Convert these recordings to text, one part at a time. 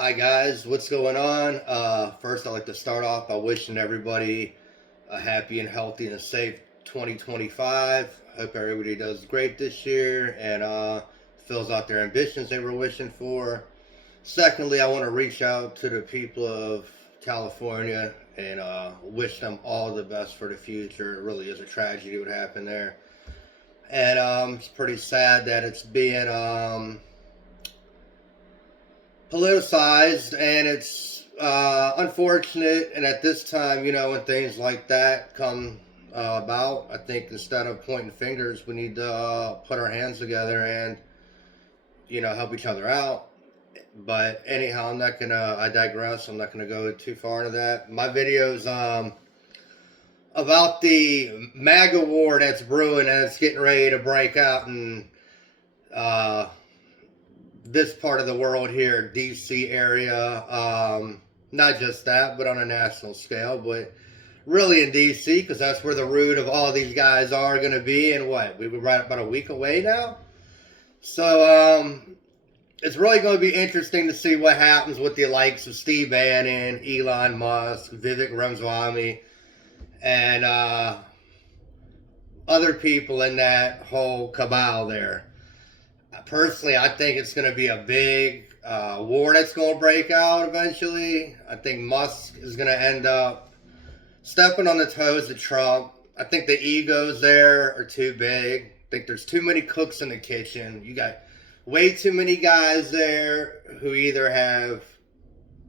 Hi guys, what's going on? First, I'd like to start off by wishing everybody a happy and healthy and safe 2025. Hope everybody does great this year and fills out their ambitions they were wishing for. Secondly, I want to reach out to the people of California and wish them all the best for the future. It really is a tragedy what happened there, and it's pretty sad that it's being politicized, and it's unfortunate. And at this time, when things like that come about, I think instead of pointing fingers, we need to put our hands together and help each other out. But anyhow, I'm not gonna. I digress. I'm not gonna go too far into that. My videos about the MAGA war that's brewing and it's getting ready to break out in uh, this part of the world here, DC area. Not just that, but on a national scale. But really in DC, because that's where the root of all these guys are going to be. And what? We were right about a week away now. So it's really going to be interesting to see what happens with the likes of Steve Bannon, Elon Musk, Vivek Ramaswamy, and other people in that whole cabal there. Personally, I think it's going to be a big war that's going to break out eventually. I think Musk is going to end up stepping on the toes of Trump. I think the egos there are too big. I think there's too many cooks in the kitchen. You got way too many guys there who either have,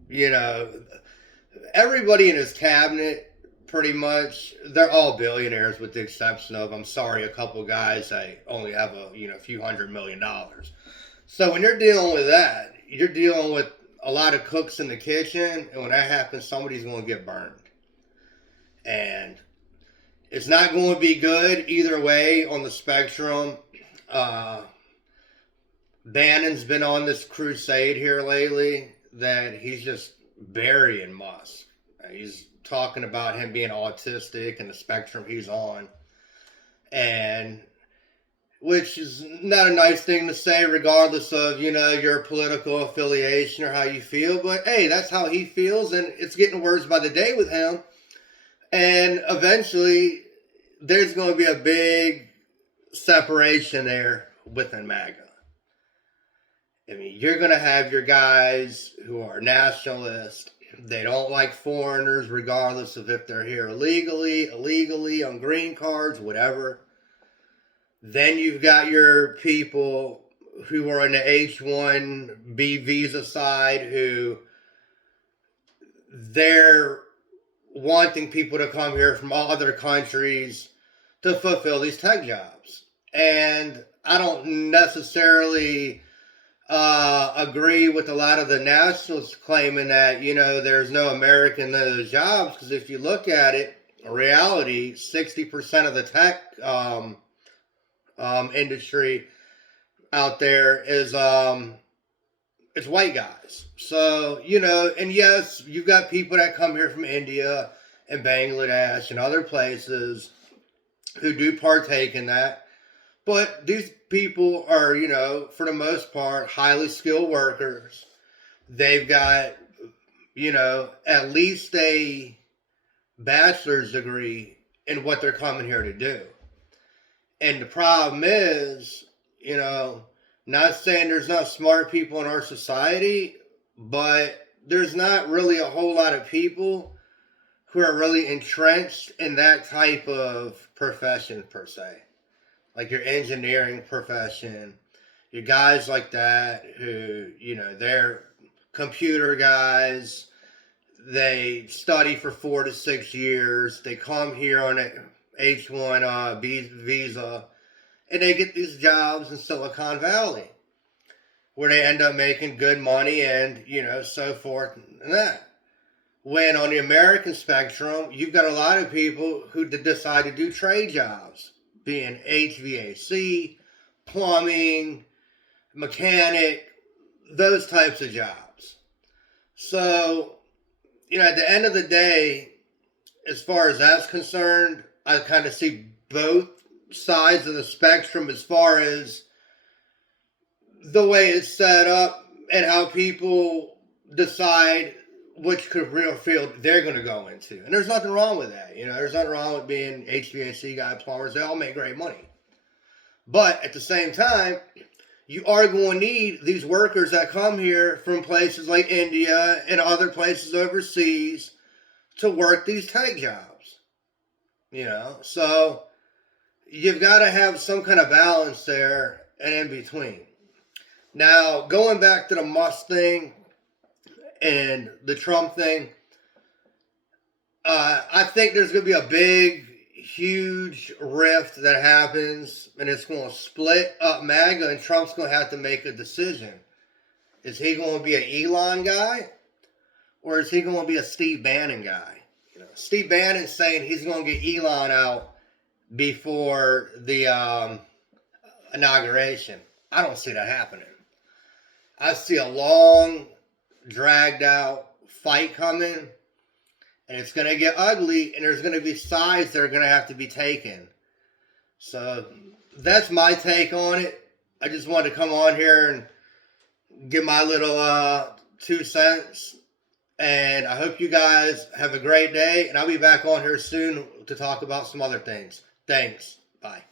you know, everybody in his cabinet pretty much, they're all billionaires with the exception of, I'm sorry, a couple guys that only have a few $100 million. So when you're dealing with that, you're dealing with a lot of cooks in the kitchen, and when that happens, somebody's going to get burned, and it's not going to be good either way on the spectrum. Uh, Bannon's been on this crusade here lately that he's just burying Musk. He's talking about him being autistic and the spectrum he's on, and which is not a nice thing to say regardless of your political affiliation or how you feel, but hey, that's how he feels, and it's getting worse by the day with him. And eventually there's going to be a big separation there within MAGA. I mean, you're going to have your guys who are nationalists. They don't like foreigners, regardless of if they're here illegally, on green cards, whatever. Then you've got your people who are on the H-1B visa side, who they're wanting people to come here from all other countries to fulfill these tech jobs. And I don't necessarily agree with a lot of the nationalists claiming that, there's no American in those jobs, because if you look at it, in reality, 60% of the tech industry out there is it's white guys. So, and yes, you've got people that come here from India and Bangladesh and other places who do partake in that. But these people are, for the most part, highly skilled workers. They've got, at least a bachelor's degree in what they're coming here to do. And the problem is, not saying there's not smart people in our society, but there's not really a whole lot of people who are really entrenched in that type of profession per se. Like your engineering profession, your guys like that who, they're computer guys. They study for 4 to 6 years. They come here on an H-1 visa, and they get these jobs in Silicon Valley, where they end up making good money and, so forth and that. When on the American spectrum, you've got a lot of people who decide to do trade jobs, being HVAC, plumbing, mechanic, those types of jobs. So, at the end of the day, as far as that's concerned, I kind of see both sides of the spectrum as far as the way it's set up and how people decide which career field they're going to go into. And there's nothing wrong with that. You know, there's nothing wrong with being HVAC guy, plumbers. They all make great money. But at the same time, you are going to need these workers that come here from places like India and other places overseas to work these tech jobs. You know, so you've got to have some kind of balance there and in between. Now, going back to the Musk thing and the Trump thing, I think there's going to be a big, huge rift that happens, and it's going to split up MAGA, and Trump's going to have to make a decision. Is he going to be an Elon guy, or is he going to be a Steve Bannon guy? You know, Steve Bannon's saying he's going to get Elon out before the inauguration. I don't see that happening. I see a long, dragged out fight coming, and it's going to get ugly, and there's going to be sides that are going to have to be taken. So that's my take on it. I just wanted to come on here and give my little 2 cents. And I hope you guys have a great day, and I'll be back on here soon to talk about some other things. Thanks. Bye.